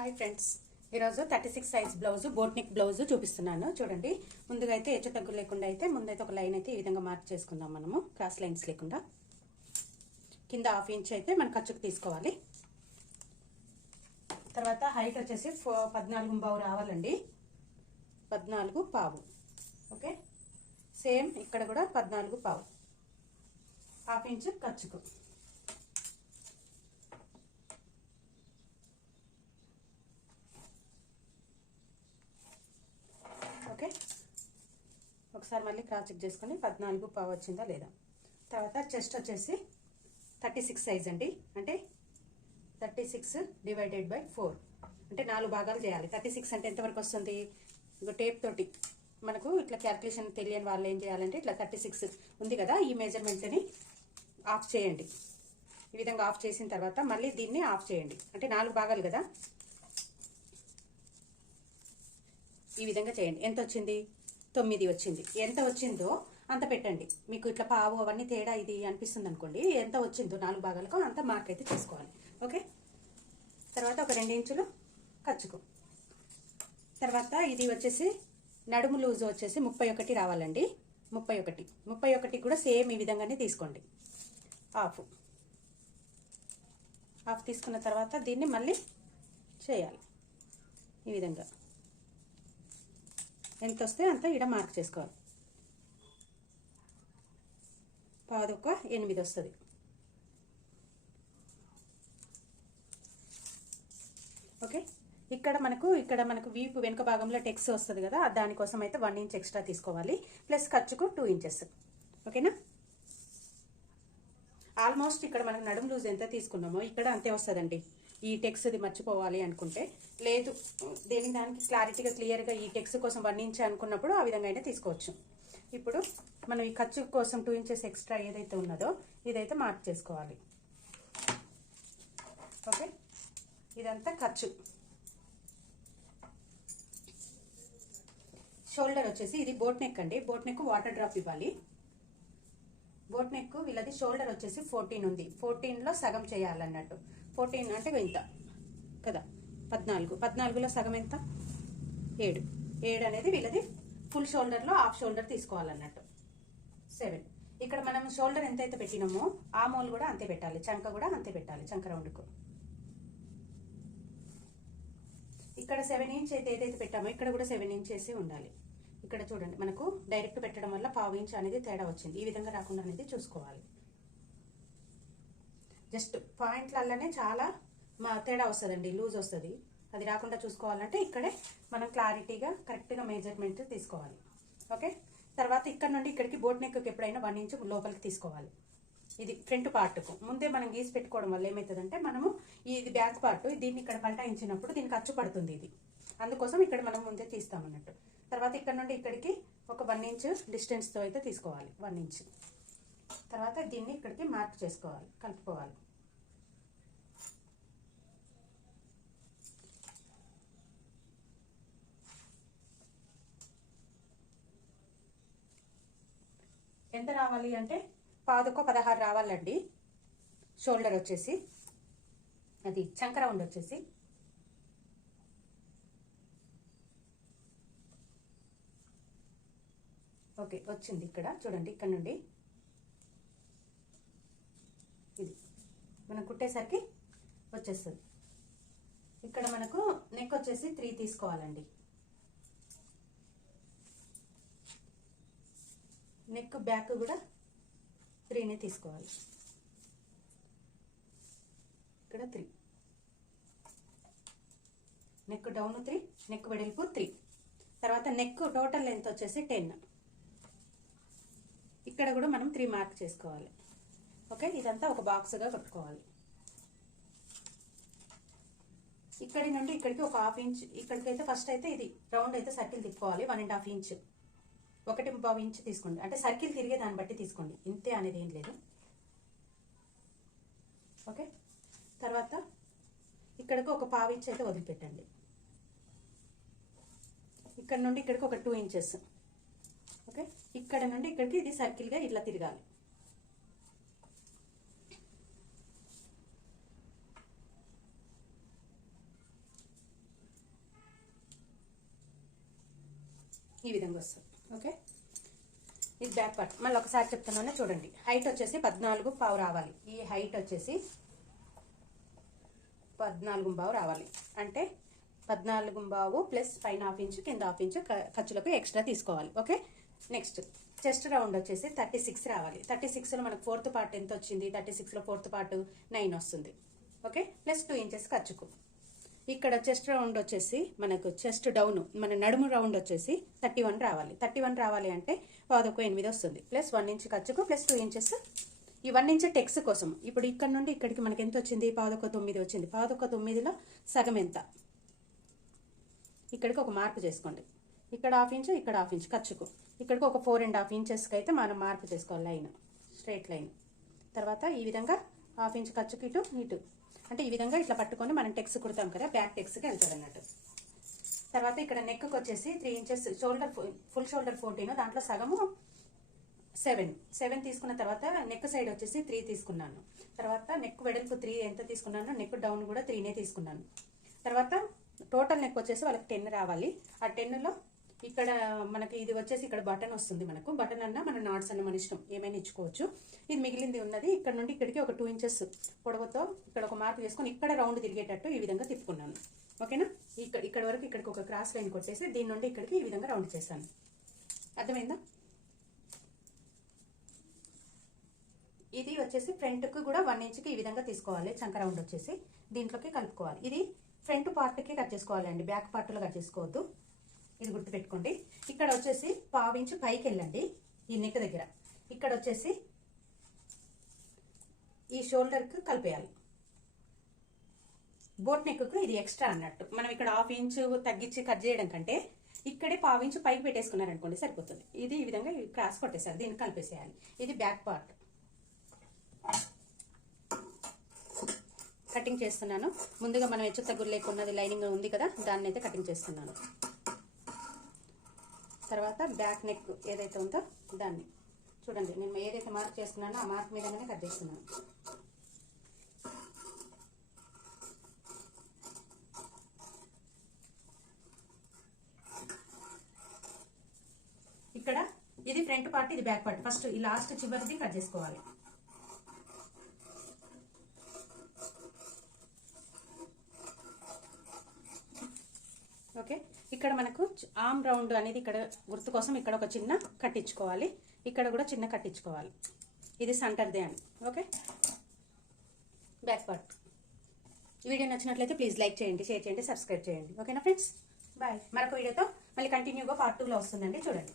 Hi friends, ఈరోజు 36 size blouse boat neck blouse చూపిస్తున్నాను. చూడండి, ముందుగా అయితే హెచ్చు తగ్గు లేకుండా అయితే ముందైతే ఒక లైన్ అయితే ఈ విధంగా మార్క్ చేసుకుందాం. మనము క్రాస్ లైన్స్ లేకుండా కింద ½ ఇంచ్ అయితే మన ఖర్చుకు తీసుకోవాలి. తర్వాత హైట్ వచ్చేసి 14 రావాలండి, 14 ఓకే. సేమ్ ఇక్కడ కూడా 14 ½ ఇంచ్ ఖర్చుకు. ఓకే, ఒకసారి మళ్ళీ క్రాస్ చెక్ చేసుకొని 14 వచ్చిందా లేదా. తర్వాత చెస్ట్ వచ్చేసి 36 సైజ్ అండి, అంటే 36 డివైడెడ్ బై 4 అంటే 4 భాగాలు చేయాలి. 36 అంటే ఎంతవరకు వస్తుంది? ఇక టేప్ తోటి మనకు ఇట్లా క్యాల్కులేషన్ తెలియని వాళ్ళు ఏం చేయాలంటే ఇట్లా 36 ఉంది కదా, ఈ మెజర్మెంట్ని ఆఫ్ చేయండి. ఈ విధంగా ఆఫ్ చేసిన తర్వాత మళ్ళీ దీన్ని ఆఫ్ చేయండి. అంటే 4 భాగాలు కదా, ఈ విధంగా చేయండి. ఎంత వచ్చింది? 9 వచ్చింది. ఎంత వచ్చిందో అంత పెట్టండి. మీకు ఇట్లా పావు అవన్నీ తేడా ఇది అనిపిస్తుంది అనుకోండి, ఎంత వచ్చిందో 4 భాగాలకు అంత మార్క్ అయితే చేసుకోవాలి. ఓకే, తర్వాత ఒక 2 ఇంచులు ఖర్చుకు. తర్వాత ఇది వచ్చేసి నడుము లూజ్ వచ్చేసి 31 రావాలండి. 31 కూడా సేమ్ ఈ విధంగానే తీసుకోండి. హాఫ్ తీసుకున్న తర్వాత దీన్ని మళ్ళీ చేయాలి. ఈ విధంగా ఎంత వస్తే అంత ఇక్కడ మార్క్ చేసుకోవాలి. 8 వస్తుంది. ఓకే, ఇక్కడ మనకు వీపు వెనుక భాగంలో టెక్స్ వస్తుంది కదా, దానికోసం అయితే 1 ఇంచ్ ఎక్స్ట్రా తీసుకోవాలి. ప్లస్ ఖర్చుకు 2 ఇంచెస్. ఓకేనా? ఆల్మోస్ట్ ఇక్కడ మనకు నడుము లూజ్ ఎంత తీసుకున్నామో ఇక్కడ అంతే వస్తుందండి. ఈ టెక్స్ ఇది మర్చిపోవాలి అనుకుంటే లేదు, దానికి క్లారిటీగా క్లియర్గా ఈ టెక్స్ కోసం 1 ఇంచ్ అనుకున్నప్పుడు ఆ విధంగా అయినా తీసుకోవచ్చు. ఇప్పుడు మనం ఈ ఖర్చు కోసం 2 ఇంచెస్ ఎక్స్ట్రా ఏదైతే ఉన్నదో ఇదైతే మార్క్ చేసుకోవాలి. ఓకే, ఇదంతా ఖర్చు. షోల్డర్ వచ్చేసి ఇది బోట్ నెక్ అండి. బోట్ నెక్ వాటర్ డ్రాప్ ఇవ్వాలి. బోట్ నెక్ వీళ్ళది షోల్డర్ వచ్చేసి 14 ఉంది. 14లో సగం చేయాలన్నట్టు. 14 అంటే ఇంత కదా, 14లో సగం ఎంత? 7 అనేది వీళ్ళది ఫుల్ షోల్డర్లో హాఫ్ షోల్డర్ తీసుకోవాలన్నట్టు. 7. ఇక్కడ మనం షోల్డర్ ఎంతైతే పెట్టినామో ఆ మోల్ కూడా అంతే పెట్టాలి, చంక కూడా అంతే పెట్టాలి. చంక రౌండ్కు ఇక్కడ 7 ఇంచ్ అయితే ఏదైతే పెట్టామో ఇక్కడ కూడా 7 ఇంచ్ వేసి ఉండాలి. ఇక్కడ చూడండి, మనకు డైరెక్ట్ పెట్టడం వల్ల ½ ఇంచ్ అనేది తేడా వచ్చింది. ఈ విధంగా రాకుండా అనేది చూసుకోవాలి. జస్ట్ పాయింట్లలోనే చాలా తేడా వస్తుందండి, లూజ్ వస్తుంది. అది రాకుండా చూసుకోవాలంటే ఇక్కడే మనం క్లారిటీగా కరెక్ట్గా మెజర్మెంట్ తీసుకోవాలి. ఓకే, తర్వాత ఇక్కడ నుండి ఇక్కడికి బోట్ నెక్కి ఎప్పుడైనా 1 ఇంచ్ లోపలికి తీసుకోవాలి. ఇది ఫ్రంట్ పార్ట్కు ముందే మనం గీసి పెట్టుకోవడం వల్ల ఏమవుతుందంటే మనము ఇది బ్యాక్ పార్ట్, దీన్ని ఇక్కడ పల్టాయించినప్పుడు దీనికి అచ్చు పడుతుంది. ఇది అందుకోసం ఇక్కడ మనం ముందే తీస్తామన్నట్టు. తర్వాత ఇక్కడ నుండి ఇక్కడికి ఒక 1 ఇంచ్ డిస్టెన్స్తో అయితే తీసుకోవాలి. 1 ఇంచ్ తర్వాత దీన్ని ఇక్కడికి మార్క్ చేసుకోవాలి, కలుపుకోవాలి. ఎంత రావాలి అంటే 16 రావాలండి. షోల్డర్ వచ్చేసి అది చంక రౌండ్ వచ్చేసి ఓకే వచ్చింది. ఇక్కడ చూడండి, ఇక్కడ నుండి ఇది మనం కుట్టేసరికి వచ్చేస్తుంది. ఇక్కడ మనకు నెక్ వచ్చేసి 3 తీసుకోవాలండి. నెక్ బ్యాక్ కూడా 3నే తీసుకోవాలి. ఇక్కడ 3, నెక్ డౌన్ 3, నెక్ వెడల్పు 3. తర్వాత నెక్ టోటల్ లెంత్ వచ్చేసి 10. ఇక్కడ కూడా మనం 3 మార్క్ చేసుకోవాలి. ఓకే, ఇదంతా ఒక బాక్స్గా కట్టుకోవాలి. ఇక్కడి నుండి ఇక్కడికి ఒక ½ ఇంచ్, ఇక్కడికైతే ఫస్ట్ అయితే ఇది రౌండ్ అయితే సర్కిల్ తిప్పుకోవాలి. 1½ ఇంచ్, 1½ ఇంచ్ తీసుకోండి. అంటే సర్కిల్ తిరిగే దాన్ని బట్టి తీసుకోండి, ఇంతే అనేది ఏం లేదు. ఓకే, తర్వాత ఇక్కడికి ఒక ½ ఇంచ్ అయితే వదిలిపెట్టండి. ఇక్కడ నుండి ఇక్కడికి ఒక 2 ఇంచెస్. ఓకే, ఇక్కడ నుండి ఇక్కడికి ఇది సర్కిల్గా ఇట్లా తిరగాలి. ఈ విధంగా వస్తుంది. ఓకే, ఇది బ్యాక్ పార్ట్. మళ్ళీ ఒకసారి చెప్తున్నాను చూడండి. హైట్ వచ్చేసి 14.5 రావాలి. ఈ హైట్ వచ్చేసి 14.5 రావాలి. అంటే 14.5 ప్లస్ పైన హాఫ్ ఇంచు కింద హాఫ్ ఇంచు ఖర్చులకు ఎక్స్ట్రా తీసుకోవాలి. ఓకే, నెక్స్ట్ చెస్ట్ రౌండ్ వచ్చేసి 36 రావాలి. 36లో మనకు 4th పార్ట్ ఎంత వచ్చింది? 36లో 4th పార్ట్ 9 వస్తుంది. ఓకే, ప్లస్ 2 ఇంచెస్ ఖర్చుకు. ఇక్కడ చెస్ట్ రౌండ్ వచ్చేసి మనకు చెస్ట్ డౌన్ మన నడుము రౌండ్ వచ్చేసి 31 రావాలి. 31 రావాలి అంటే 8 వస్తుంది. ప్లస్ 1 ఇంచ్ ఖర్చుకు ప్లస్ 2 ఇంచెస్. ఈ 1 ఇంచ్ టెక్స్ కోసం ఇప్పుడు ఇక్కడ నుండి ఇక్కడికి మనకి ఎంత వచ్చింది? 9 వచ్చింది. 9లో సగం ఎంత? ఇక్కడికి ఒక మార్పు చేసుకోండి. ఇక్కడ హాఫ్ ఇంచ్, ఇక్కడ హాఫ్ ఇంచ్ ఖర్చుకు. ఇక్కడికి ఒక 4.5 ఇంచెస్కి అయితే మనం మార్పు చేసుకోవాలి. Line, straight line. తర్వాత ఈ విధంగా హాఫ్ ఇంచ్ ఖర్చుకు ఇటు ఇటు అంటే ఈ విధంగా ఇట్లా పట్టుకొని మనం టెక్స్ కుడతాం కదా, బ్యాక్ టెక్స్కి వెళ్తుంది అన్నట్టు. తర్వాత ఇక్కడ నెక్కి వచ్చేసి 3 ఇంచెస్ షోల్డర్, ఫుల్ షోల్డర్ 14, దాంట్లో సగము 7 తీసుకున్న తర్వాత నెక్ సైడ్ వచ్చేసి 3 తీసుకున్నాను. తర్వాత నెక్ వెడల్పు 3 ఎంత తీసుకున్నాను, నెక్ డౌన్ కూడా 3నే తీసుకున్నాను. తర్వాత టోటల్ నెక్ వచ్చేసి వాళ్ళకి 10 రావాలి. ఆ 10లో ఇక్కడ మనకి ఇది వచ్చేసి ఇక్కడ బటన్ వస్తుంది. మనకు బటన్ అన్న మన నాట్స్ అన్న మన ఇష్టం ఏమైనా ఇచ్చుకోవచ్చు. ఇది మిగిలింది ఉన్నది ఇక్కడ నుండి ఇక్కడికి ఒక 2 ఇంచెస్ పొడవుతో ఇక్కడ ఒక మార్పు చేసుకొని ఇక్కడ రౌండ్ తిరిగేటట్టు ఈ విధంగా తిప్పుకున్నాను. ఓకేనా, ఇక్కడ వరకు ఇక్కడికి ఒక క్రాస్ లైన్ కొట్టేసి దీని నుండి ఇక్కడికి ఈ విధంగా రౌండ్ చేశాను. అర్థమైందా? ఇది వచ్చేసి ఫ్రంట్కి కూడా 1 ఇంచ్కి ఈ విధంగా తీసుకోవాలి. చంక రౌండ్ వచ్చేసి దీంట్లోకి కలుపుకోవాలి. ఇది ఫ్రంట్ పార్ట్కి కట్ చేసుకోవాలండి, బ్యాక్ పార్ట్లో కట్ చేసుకోవద్దు. ఇది గుర్తుపెట్టుకోండి. ఇక్కడ వచ్చేసి 1/2 ఇంచు పైకి వెళ్ళండి ఈ నెక్ దగ్గర. ఇక్కడ వచ్చేసి ఈ షోల్డర్కి కలిపేయాలి. బోట్ నెక్కు ఇది ఎక్స్ట్రా అన్నట్టు. మనం ఇక్కడ 1/2 ఇంచు తగ్గించి కట్ చేయడం కంటే ఇక్కడే 1/2 ఇంచు పైకి పెట్టేసుకున్నారనుకోండి సరిపోతుంది. ఇది ఈ విధంగా క్రాస్ కొట్టేసారు, దీన్ని కలిపేసేయాలి. ఇది బ్యాక్ పార్ట్. కటింగ్ చేస్తున్నాను. ముందుగా మనం హెచ్చు తగ్గులు లేకున్నది లైనింగ్ ఉంది కదా, దాన్ని అయితే కటింగ్ చేస్తున్నాను. తర్వాత బ్యాక్ నెక్ ఏదైతే ఉందో దాన్ని చూడండి. నేను ఏదైతే మార్క్ చేసుకున్నానో ఆ మార్క్ మీదనే కట్ చేస్తున్నాను. ఇక్కడ ఇది ఫ్రంట్ పార్ట్, ఇది బ్యాక్ పార్ట్. ఫస్ట్ ఈ లాస్ట్ చివరిది కట్ చేసుకోవాలి. ఓకే, ఇక్కడ మనకు ఆర్మ్ రౌండ్ అనేది ఇక్కడ గుర్తు కోసం ఇక్కడ ఒక చిన్న కట్టించుకోవాలి, ఇక్కడ కూడా చిన్న కట్టించుకోవాలి. ఇది సెంటర్దే అని. Okay, back part. ఈ వీడియో నచ్చినట్లయితే ప్లీజ్ లైక్ చేయండి, షేర్ చేయండి, సబ్స్క్రైబ్ చేయండి. ఓకేనా ఫ్రెండ్స్, బాయ్. మరొక వీడియోతో మళ్ళీ కంటిన్యూగా పార్ట్ 2లో వస్తుందండి, చూడండి.